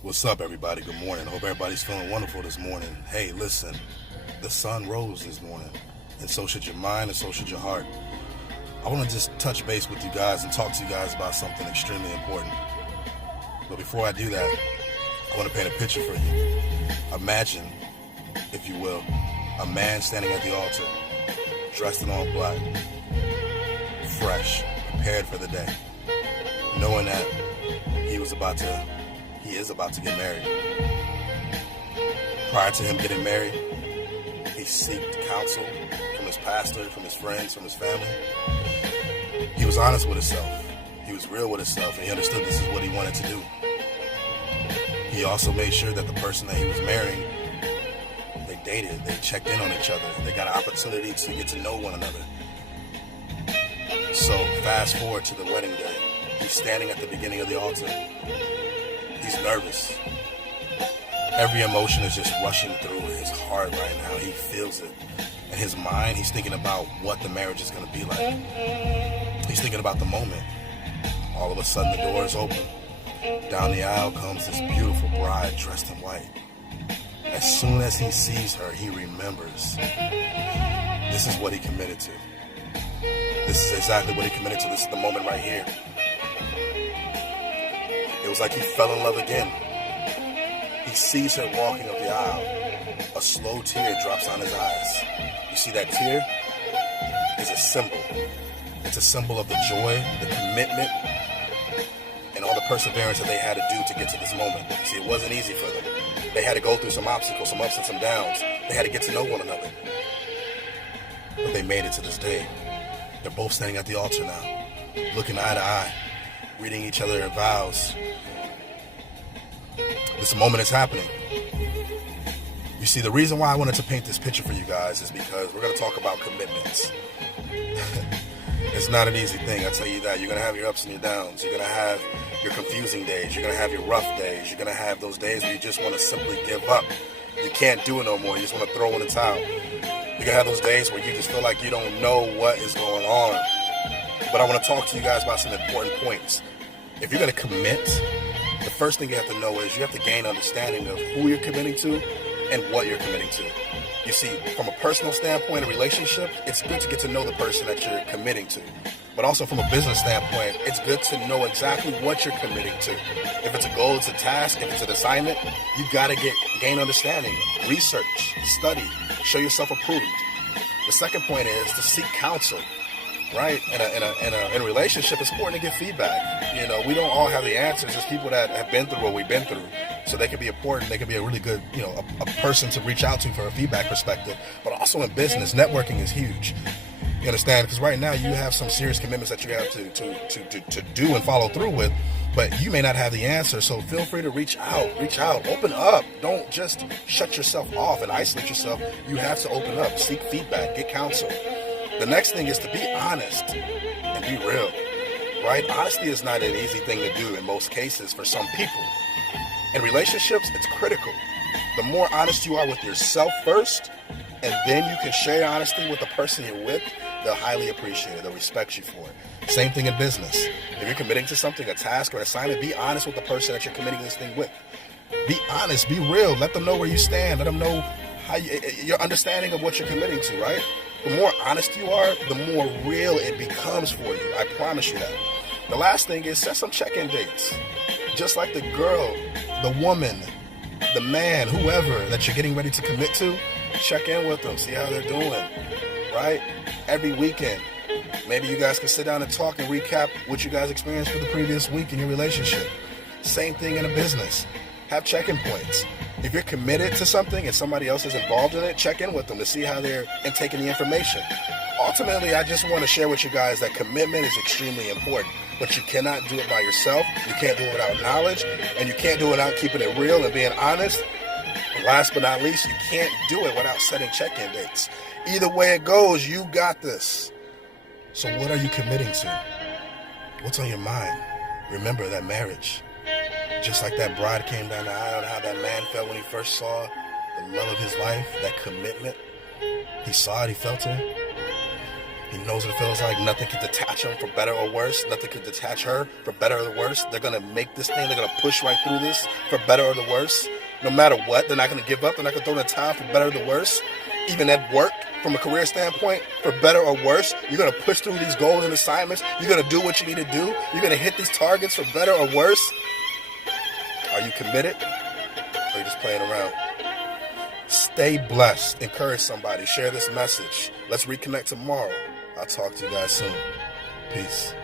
What's up, everybody? Good morning. I hope everybody's feeling wonderful this morning. Hey, listen, the sun rose this morning, and so should your mind, and so should your heart. I want to just touch base with you guys and talk to you guys about something extremely important. But before I do that, I want to paint a picture for you. Imagine, if you will, a man standing at the altar, dressed in all black, fresh, prepared for the day, knowing that he is about to get married. Prior to him getting married, he sought counsel from his pastor, from his friends, from his family. He was honest with himself. He was real with himself, and he understood this is what he wanted to do. He also made sure that the person that he was marrying, they dated, they checked in on each other, they got an opportunity to get to know one another. So fast forward to the wedding day. He's standing at the beginning of the altar. He's nervous. Every emotion is just rushing through his heart right now. He feels it. In his mind, he's thinking about what the marriage is going to be like. He's thinking about the moment. All of a sudden, the door is open. Down the aisle comes this beautiful bride dressed in white. As soon as he sees her, he remembers. This is what he committed to. This is exactly what he committed to. This is the moment right here. It was like he fell in love again. He sees her walking up the aisle. A slow tear drops on his eyes. You see that tear? It's a symbol. It's a symbol of the joy, the commitment, and all the perseverance that they had to do to get to this moment. See, it wasn't easy for them. They had to go through some obstacles, some ups and some downs. They had to get to know one another. But they made it to this day. They're both standing at the altar now, looking eye to eye, reading each other their vows. This moment is happening. You see, the reason why I wanted to paint this picture for you guys is because we're going to talk about commitments. It's not an easy thing, I tell you that. You're going to have your ups and your downs. You're going to have your confusing days. You're going to have your rough days. You're going to have those days where you just want to simply give up. You can't do it no more. You just want to throw in the towel. You're going to have those days where you just feel like you don't know what is going on. But I want to talk to you guys about some important points. If you're going to commit, the first thing you have to know is you have to gain understanding of who you're committing to and what you're committing to. You see, from a personal standpoint, a relationship, it's good to get to know the person that you're committing to. But also from a business standpoint, it's good to know exactly what you're committing to. If it's a goal, it's a task, if it's an assignment, you got to gain understanding, research, study, show yourself approved. The second point is to seek counsel. Right? In a relationship, it's important to get feedback. You know, we don't all have the answers. There's people that have been through what we've been through. So they can be important. They can be a really good, a person to reach out to for a feedback perspective. But also in business, networking is huge. You understand? Because right now you have some serious commitments that you have to do and follow through with. But you may not have the answer. So feel free to reach out, open up. Don't just shut yourself off and isolate yourself. You have to open up, seek feedback, get counsel. The next thing is to be honest and be real, right? Honesty is not an easy thing to do in most cases for some people. In relationships, it's critical. The more honest you are with yourself first, and then you can share your honesty with the person you're with, they'll highly appreciate it. They'll respect you for it. Same thing in business. If you're committing to something, a task or an assignment, be honest with the person that you're committing this thing with. Be honest, be real. Let them know where you stand. Let them know your understanding of what you're committing to, right? The more honest you are, the more real it becomes for you. I promise you that. The last thing is set some check-in dates. Just like the girl, the woman, the man, whoever that you're getting ready to commit to, check in with them, see how they're doing, right? Every weekend, maybe you guys can sit down and talk and recap what you guys experienced for the previous week in your relationship. Same thing in a business. Have check-in points. If you're committed to something and somebody else is involved in it, check in with them to see how they're taking the information. Ultimately, I just want to share with you guys that commitment is extremely important, but you cannot do it by yourself. You can't do it without knowledge, and you can't do it without keeping it real and being honest. And last but not least, you can't do it without setting check-in dates. Either way it goes, you got this. So what are you committing to? What's on your mind? Remember that marriage. Just like that bride came down the aisle and how that man felt when he first saw the love of his life, that commitment. He saw it, he felt it. He knows what it feels like. Nothing can detach him for better or worse. Nothing can detach her for better or worse. They're going to make this thing. They're going to push right through this for better or the worse. No matter what, they're not going to give up. They're not going to throw in the towel for better or the worse. Even at work, from a career standpoint, for better or worse, you're going to push through these goals and assignments. You're going to do what you need to do. You're going to hit these targets for better or worse. Are you committed? Or are you just playing around? Stay blessed. Encourage somebody. Share this message. Let's reconnect tomorrow. I'll talk to you guys soon. Peace.